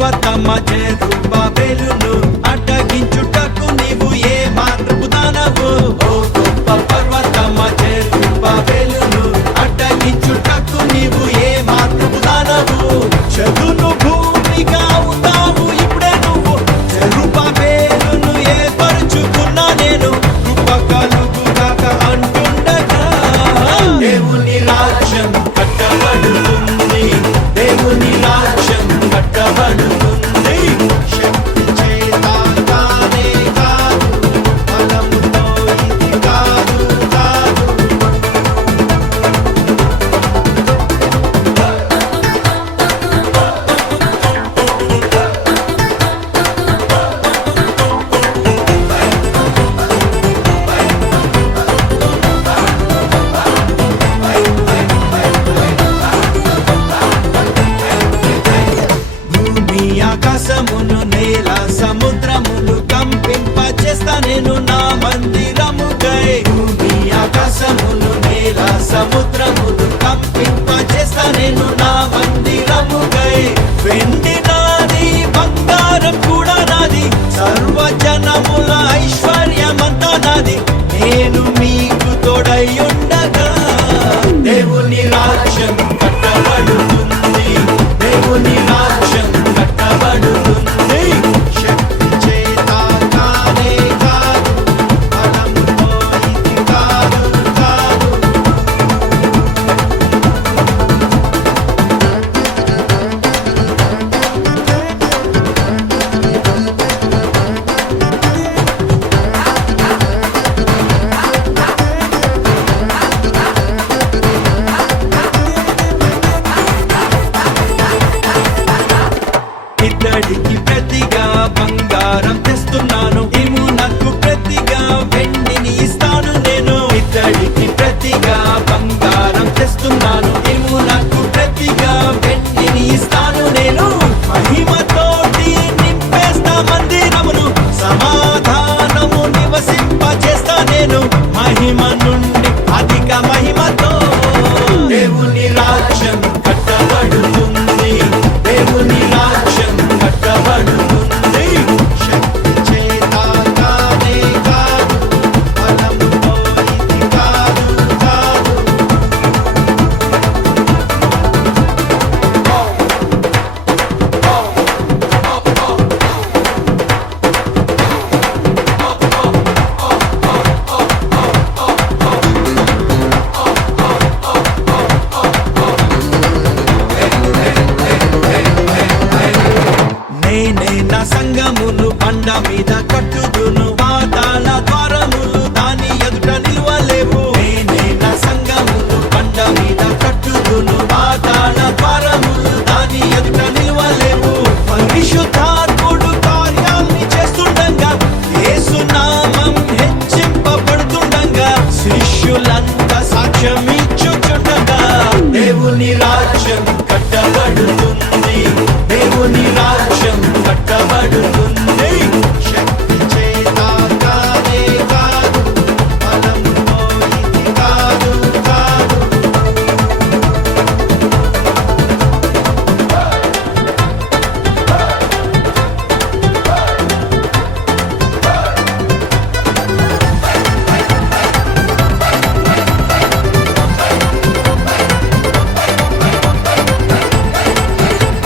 పర్వతమ్మ జెరుబాబెలును అడ్డగించుటకు నీవు ఏ మాత్రపు దానవు. ఓ గొప్ప పర్వతమ్మ జెరుబాబెలును అడ్డగించుటకు నీవు ఏ మాత్రపు దానవు. చదును భూమిగా అవుతావు ఇప్పుడే నువ్వు. జెరుబాబెలును ఏర్పరచుకున్నా నేను కృప కలుగుగాక అంటుండగా. దేవుని రాజ్యం కట్టబడుతుంది, దేవుని రాజ్యం కట్టబడుతుంది. శక్తి చేత కానే కాదు, బలముతో ఇది కాదు కాదు. భూమి ఆకాశమును నేల సముద్రమును కంపింపచేస్తా నేను నా మందిరముకై. భూమి ఆకాశమును నేల సముద్రమును కంపింపచేస్తా నేను నా మందిరముకై. వెండి నాది, బంగారం కూడా నాది, సర్వజనముల ఐశ్వర్యమంతా నాది. నేను మీకు తోడై ఉండగా. దేవుని రాజ్యం కట్టబడుతుంది, దేవుని రాజ్యం కట్టబడుతుంది. శక్తి చేత కానే కాదు, బలముతో ఇది కాదు కాదు. ఇద్దడికి ప్రతిగా బంగారం తెస్తున్నాను, ఇమునకు ప్రతిగా వెండిని ఇస్తాను నేను. ఇద్దడికి ప్రతిగా బంగారం తెస్తున్నాను, ఇమునకు ప్రతిగా వెండిని ఇస్తాను నేను. మహిమతోటి నింపేస్తా మందిరమును, సమాధానము నివసింపచేస్తా నేను. మహిమ నుండి అధిక మహిమతో దేవుని రాజ్యం కట్టబడుతుంది, దేవుని రాజ్యం కట్టబడుతుంది. శక్తి చేత కానే కాదు, బలముతో ఇది కాదు కాదు. నేనే నా సంగమును బండ మీద కట్టుదును,